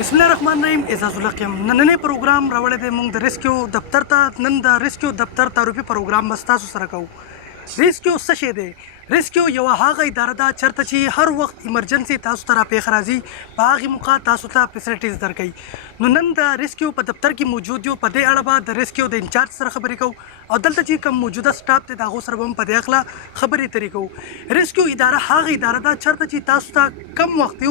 बिस्मिल्लाहिर्रहमानिर्रहीम एजाजुल्लाह नन्ने प्रोग्राम रावड़े दे मूंग द रेस्क्यू दफ्तर ता नन द रेस्क्यू दफ्तर तारुपी प्रोग्राम बस्तासु सरकाऊ रेस्क्यू सशे दे रेस्क्यू यव हागा इदारा दा चरता ची हर वक्त इमरजेंसी तासु तरा पेख राजी बागी मुका तासु ता फैसिलिटीज दरकई नन द रेस्क्यू प दफ्तर की मौजूद यो पदे अड़बा द रेस्क्यू द इंचार्ज सर खबरी को और दलता ची कम मौजूदा स्टाफ ते दागो सरबम पदे अखला खबरी तरीको रेस्क्यू इदारा हागा इदारा दा चरता ची तासु ता कम वक्त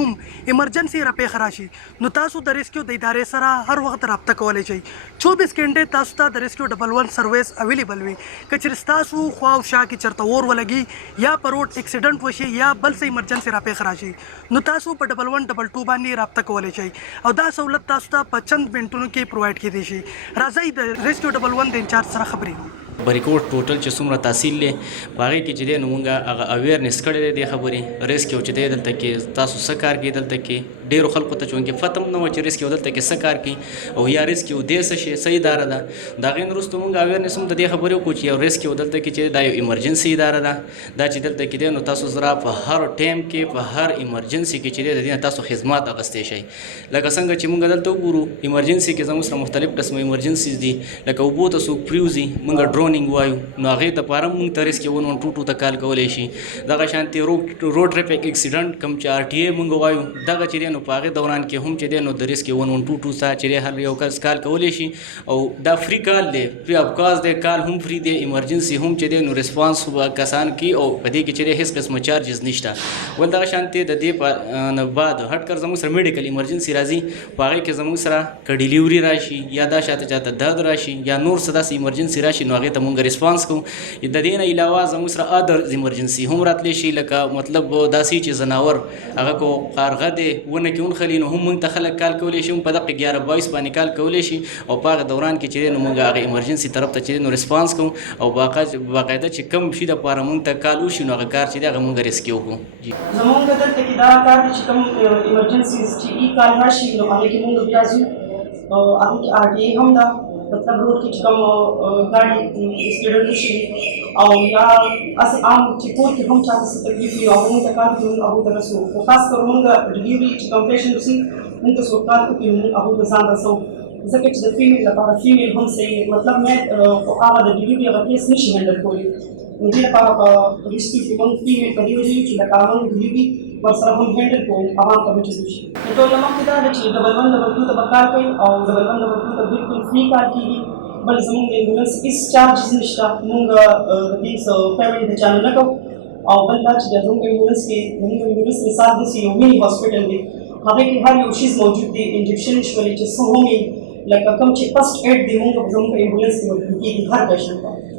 इमरजेंसी रा पेख राशी नु तासु द रेस्क्यू द इदारे सरा हर वक्त रब्ता कोले चाहिए 24 घंटे तासु ता द रेस्क्यू 11 सर्विस अवेलेबल हुई कचर तासु ख्वाब शाह की चरता और वलगी या परोट एक्सीडेंट वशी या बल से इमरजेंसी रा पेख राशी नु तासु प 1122 बानी रब्ता कोले चाहिए और दा सहूलत तासु ता पचंद मिनटों के प्रोवाइड की देशी राजाई द रेस्क्यू 11 दिन चार सरा खबरी बरिकोट टोटल چې څومره تحصیل له باغې کې چې دی نو مونږه هغه اویرنس کړی دی خبرې ریسکیو چې دی دلته کې تاسو څه کار کوي دلته کې ډېرو خلکو ته چونکې فتم نه و چې ریسکیو دلته کې څه کار کوي او یا ریسکیو دې څه شي څه اداره ده د هغې نه وروسته مونږ اویرنس هم د دې خبرې وکړو چې یو ریسکیو دلته کې چې دا یو ایمرجنسي اداره ده دا چې دلته کې دی نو تاسو سره په هر ټایم کې په هر ایمرجنسي کې چې دی د دې نه تاسو خدمات اخیستی شئ لکه څنګه چې مونږ دلته وګورو ایمرجنسي کې زموږ سره مختلف قسمه ایمرجنسیز دي لکه اوبو ته څوک پریوځي مونږ ډرونینګ وایو نو هغې دپاره مونږ ته ریسکیو 112 ته کال کولی شي دغه شانتې روډ ټریفک اکسیډنټ کم چې آر ټي اے مونږ وایو دغه چې دی نو په هغې دوران کې هم چې دی نو د ریسکیو 112 ته چې دی هر یو کس کال کولی شي او دا فری کال دی فری اف کاست دی کال هم فری دی ایمرجنسي هم چې دی نو ریسپانس کسان کی او په دې کې چې دی هېڅ قسمه چارجز نشته ول دغه شانتې د دې نه بعد هټ کر زموږ سره میډیکل ایمرجنسي راځي په هغې کې زموږ سره که ډیلیوري راشي یا دا شاته چاته درد راشي یا نور څه داسې ایمرجنسي راشي نو هغې ته مونږ ریسپانس کوو د دې نه علاوه زموږ سره ادر ایمرجنسي هم راتلی شي لکه مطلب داسې چې ځناور هغه کو قارغه دی ونه کې ونښلي نو هم مونږ ته خلک کال کولی شي هم په دقیقه 11:22 باندې کال کولی شي او په هغه دوران کې چې دی نو مونږ هغه ایمرجنسي طرف ته چې دی نو ریسپانس کوو او باقاعده چې کم شي دپاره مونږ ته کال وشي نو هغه کار چې دی هغه مونږ ریسکیو کړو زمونږ دلته کې دا کار دی چې کوم ایمرجنسیز چې ای کال راشي نو هغې کې مونږ بیا ځو او هغې کې آر ټي اے هم ده مطلب روډ کې چې کوم ګاډي اکسیډنټ وشي او یا هسې عام چې کور کې هم چاته څه تکلیف وي هغه مونږ ته کار کوي هغو ته رسوو خو خاص کر مونږ ډیلیوري چې کوم پیشنټ وشي مونږ ته څوک کار کوي مونږ هغو ته ځان رسوو ځکه چې د فیمیل لپاره فیمیل هم صحیح مطلب میډ خو هغه د ډیلیوري هغه کیس نشي هینډل کولی نو دې لپاره په ریسکیو کې مونږ فیمیل په دې وجه چې لکه مونږ ډیلیوري ورسره هم هینډل کوو عوام ته بچې وشي د ټول نه مخکې دا ده چې 1122 ته به کار کوي او 1122 ته بالکل فری کار کېږي بل زمونږ د ایمبولنس هېڅ چارجز نشته مونږ د دې څه پیمنټ د چا نه کوو او بل دا چې زمونږ ایمبولنس کې زمونږ ایمبولنس مثال داسې یو مینی هاسپټل دی هغې کې هر یو شیز موجود دی انجکشن شولې چې څه هم لکه کوم چې فرسټ ایډ دی مونږ په زمونږ ایمبولنس کې ورکول کېږي هر پیشنټ ته